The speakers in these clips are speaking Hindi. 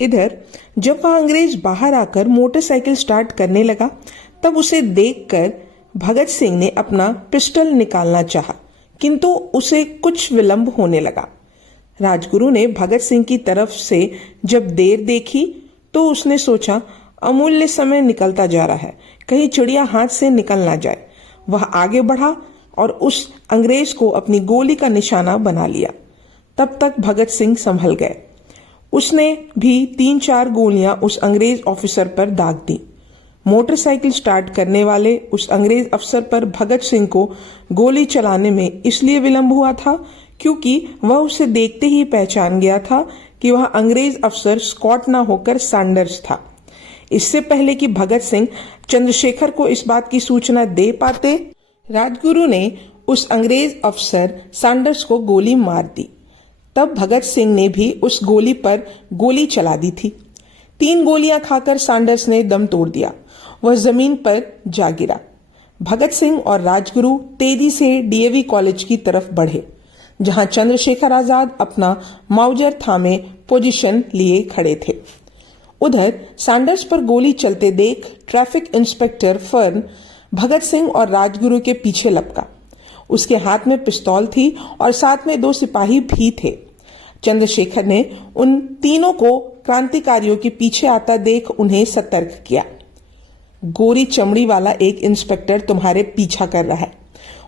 इधर जब वह अंग्रेज बाहर आकर मोटरसाइकिल स्टार्ट करने लगा तब उसे देखकर भगत सिंह ने अपना पिस्टल निकालना चाहा, किंतु उसे कुछ विलंब होने लगा। राजगुरु ने भगत सिंह की तरफ से जब देर देखी तो उसने सोचा, अमूल्य समय निकलता जा रहा है, कहीं चिड़िया हाथ से निकल ना जाए। वह आगे बढ़ा और उस अंग्रेज को अपनी गोली का निशाना बना लिया। तब तक भगत सिंह संभल गए। उसने भी 3-4 गोलियां उस अंग्रेज ऑफिसर पर दाग दी। मोटरसाइकिल स्टार्ट करने वाले उस अंग्रेज अफसर पर भगत सिंह को गोली चलाने में इसलिए विलंब हुआ था क्योंकि वह उसे देखते ही पहचान गया था कि वह अंग्रेज अफसर स्कॉट न होकर सैंडर्स था। इससे पहले कि भगत सिंह चंद्रशेखर को इस बात की सूचना दे पाते, राजगुरु ने उस अंग्रेज अफसर सैंडर्स को गोली मार दी। तब भगत सिंह ने भी उस गोली पर गोली चला दी थी। 3 गोलियां खाकर सैंडर्स ने दम तोड़ दिया। वह जमीन पर जा गिरा। भगत सिंह और राजगुरु तेजी से डीएवी कॉलेज की तरफ बढ़े, जहां चंद्रशेखर आजाद अपना माउजर थामे पोजीशन लिए खड़े थे। उधर सैंडर्स पर गोली चलते देख traffic inspector fern Bhagat Singh और राजगुरु के पीछे लपका। उसके हाथ में पिस्तौल थी और साथ में 2 सिपाही भी थे। चंद्रशेखर ने उन तीनों को क्रांतिकारियों के पीछे आता देख उन्हें सतर्क किया। गोरी चमड़ी वाला एक इंस्पेक्टर तुम्हारे पीछा कर रहा है,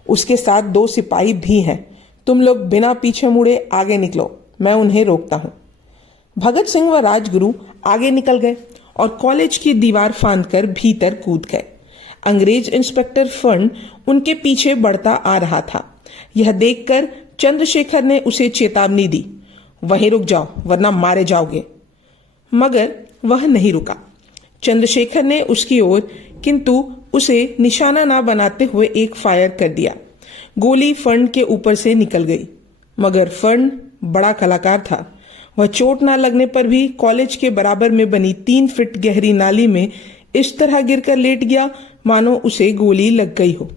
उसके साथ 2 सिपाही भी हैं। तुम लोग बिना पीछे मुड़े आगे निकलो, मैं उन्हें रोकता हूं। भगत सिंह व राजगुरु आगे निकल गए और कॉलेज की दीवार फांदकर भीतर कूद गए। अंग्रेज इंस्पेक्टर फर्न उनके पीछे बढ़ता आ रहा था। यह देखकर चंद्रशेखर ने उसे चेतावनी दी, वहीं रुक जाओ वरना मारे जाओगे। मगर वह नहीं रुका। चंद्रशेखर ने उसकी ओर किंतु उसे निशाना ना बनाते हुए एक फायर कर दिया। गोली फर्न के ऊपर से निकल गई, मगर फर्न बड़ा कलाकार था। वह चोट ना लगने पर भी कॉलेज के बराबर में बनी 3 फीट गहरी नाली में इस तरह गिरकर लेट गया मानो उसे गोली लग गई हो।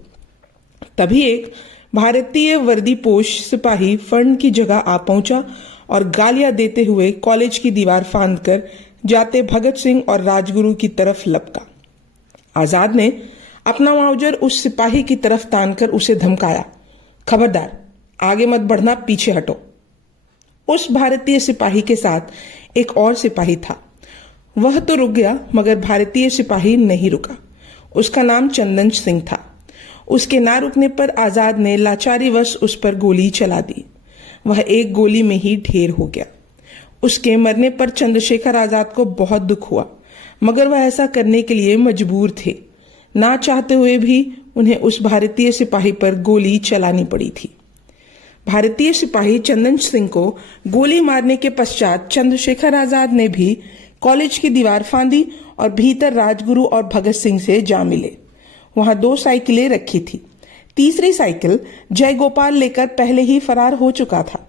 तभी एक भारतीय वर्दीपोश सिपाही फर्न की जगह आ पहुंचा और गालियां देते हुए कॉलेज की दीवार फांदकर जाते भगत सिंह और राजगुरु की तरफ लपका। आजाद ने अपना माउजर उस सिपाही की तरफ तानकर उसे धमकाया, खबरदार आगे मत बढ़ना, पीछे हटो। उस भारतीय सिपाही के साथ एक और सिपाही था। वह तो रुक गया मगर भारतीय सिपाही नहीं रुका। उसका नाम चंदन सिंह था। उसके ना रुकने पर आजाद ने लाचारीवश उस पर गोली चला दी। वह एक गोली में ही ढेर हो गया। उसके मरने पर चंद्रशेखर आजाद को बहुत दुख हुआ, मगर वह ऐसा करने के लिए मजबूर थे। ना चाहते हुए भी उन्हें उस भारतीय सिपाही पर गोली चलानी पड़ी थी। भारतीय सिपाही चंदन सिंह को गोली मारने के पश्चात चंद्रशेखर आजाद ने भी कॉलेज की दीवार फांदी और भीतर राजगुरु और भगत सिंह से जा मिले। वहां 2 साइकिलें रखी थी। तीसरी साइकिल जयगोपाल लेकर पहले ही फरार हो चुका था।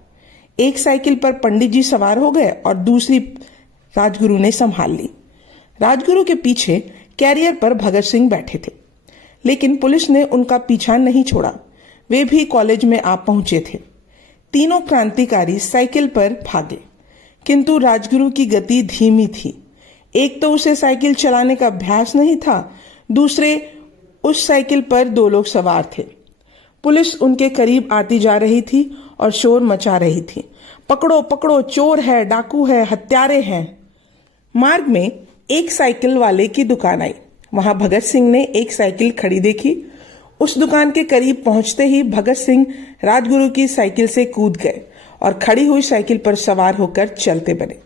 एक साइकिल पर पंडित जी सवार हो गए और दूसरी राजगुरु ने संभाल ली। राजगुरु के पीछे कैरियर पर भगत सिंह बैठे थे, लेकिन पुलिस ने उनका पीछा नहीं छोड़ा। वे भी कॉलेज में आ पहुंचे थे। तीनों क्रांतिकारी साइकिल पर भागे, किंतु राजगुरु की गति धीमी थी। एक तो उसे साइकिल चलाने का अभ्यास नहीं था, दूसरे उस साइकिल पर 2 लोग सवार थे। पुलिस उनके करीब आती जा रही थी और शोर मचा रही थी, पकड़ो पकड़ो, चोर है, डाकू है, हत्यारे हैं। मार्ग में एक साइकिल वाले की दुकान आई। वहां भगत सिंह ने एक साइकिल खड़ी देखी। उस दुकान के करीब पहुंचते ही भगत सिंह राजगुरु की साइकिल से कूद गए और खड़ी हुई साइकिल पर सवार होकर चलते बने।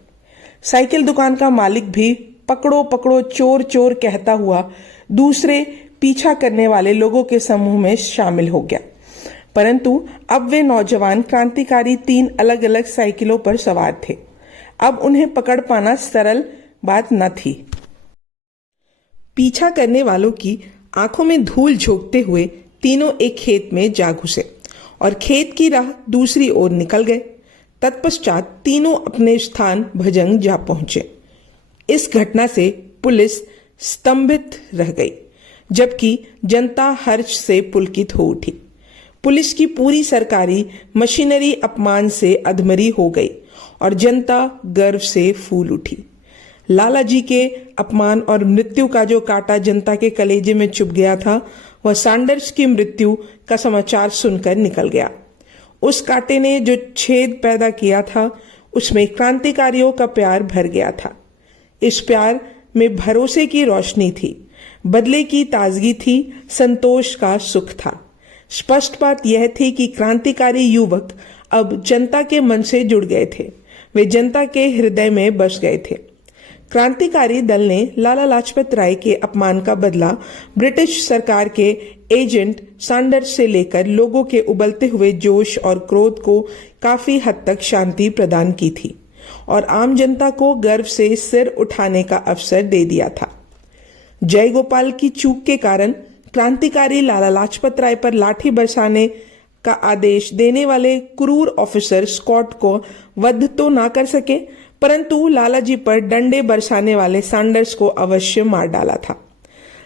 साइकिल दुकान का मालिक भी पकड़ो पकड़ो, चोर चोर कहता हुआ दूसरे पीछा करने वाले लोगों के समूह में शामिल हो गया। परंतु अब वे नौजवान क्रांतिकारी 3 अलग अलग साइकिलों पर सवार थे। अब उन्हें पकड़ पाना सरल बात न थी। पीछा करने वालों की आंखों में धूल झोंकते हुए तीनों एक खेत में जा घुसे और खेत की राह दूसरी ओर निकल गए। तत्पश्चात तीनों अपने स्थान भजंग जा पहुंचे। इस घटना से पुलिस स्तंभित रह गई, जबकि जनता हर्ष से पुलकित हो उठी। पुलिस की पूरी सरकारी मशीनरी अपमान से अधमरी हो गई और जनता गर्व से फूल उठी। लाला जी के अपमान और मृत्यु का जो कांटा जनता के कलेजे में चुभ गया था, वह सैंडर्स की मृत्यु का समाचार सुनकर निकल गया। उस कांटे ने जो छेद पैदा किया था, उसमें क्रांतिकारियों का प्यार भर गया था। इस प्यार में भरोसे की रोशनी थी, बदले की ताजगी थी, संतोष का सुख था। स्पष्ट बात यह थी कि क्रांतिकारी युवक अब जनता के मन से जुड़ गए थे, वे जनता के हृदय में बस गए थे। क्रांतिकारी दल ने लाला लाजपत राय के अपमान का बदला ब्रिटिश सरकार के एजेंट सैंडर्स से लेकर लोगों के उबलते हुए जोश और क्रोध को काफी हद तक शांति प्रदान की थी और आम जनता को गर्व से सिर उठाने का अवसर दे दिया था। जयगोपाल की चूक के कारण क्रांतिकारी लाला लाजपत राय पर लाठी बरसाने का आदेश देने वाले क्रूर ऑफिसर स्कॉट को वध तो ना कर सके, परंतु लाला जी पर डंडे बरसाने वाले सैंडर्स को अवश्य मार डाला था।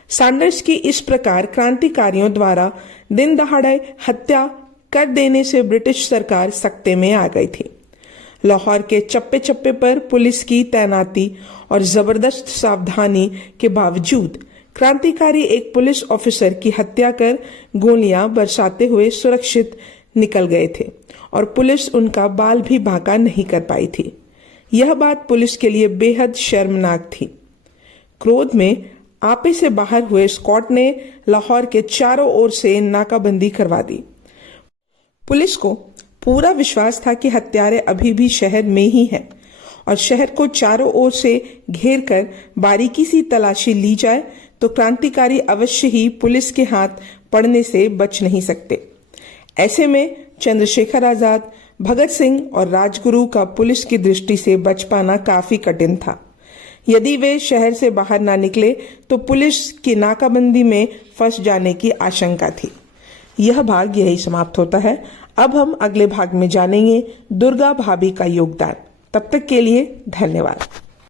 सैंडर्स की इस प्रकार क्रांतिकारियों द्वारा दिन दहाड़े हत्या कर देने से ब्रिटिश सरकार सकते में आ गई थी। लाहौर के चप्पे चप्पे पर पुलिस की तैनाती और जबरदस्त सावधानी के बावजूद क्रांतिकारी एक पुलिस ऑफिसर की हत्या कर गोलियां बरसाते हुए सुरक्षित निकल गए थे और पुलिस उनका बाल भी बांका नहीं कर पाई थी। यह बात पुलिस के लिए बेहद शर्मनाक थी। क्रोध में आपे से बाहर हुए स्कॉट ने लाहौर के चारों ओर से नाकाबंदी करवा दी। पुलिस को पूरा विश्वास था कि हत्यारे अभी भी शहर में ही हैं और शहर को चारों ओर से घेर कर बारीकी से तलाशी ली जाए तो क्रांतिकारी अवश्य ही पुलिस के हाथ पड़ने से बच नहीं सकते। ऐसे में चंद्रशेखर आजाद, भगत सिंह और राजगुरु का पुलिस की दृष्टि से बच पाना काफी कठिन था। यदि वे शहर से बाहर ना निकले तो पुलिस की नाकाबंदी में फंस जाने की आशंका थी। यह भाग यही समाप्त होता है। अब हम अगले भाग में जानेंगे दुर्गा भाभी का योगदान। तब तक के लिए धन्यवाद।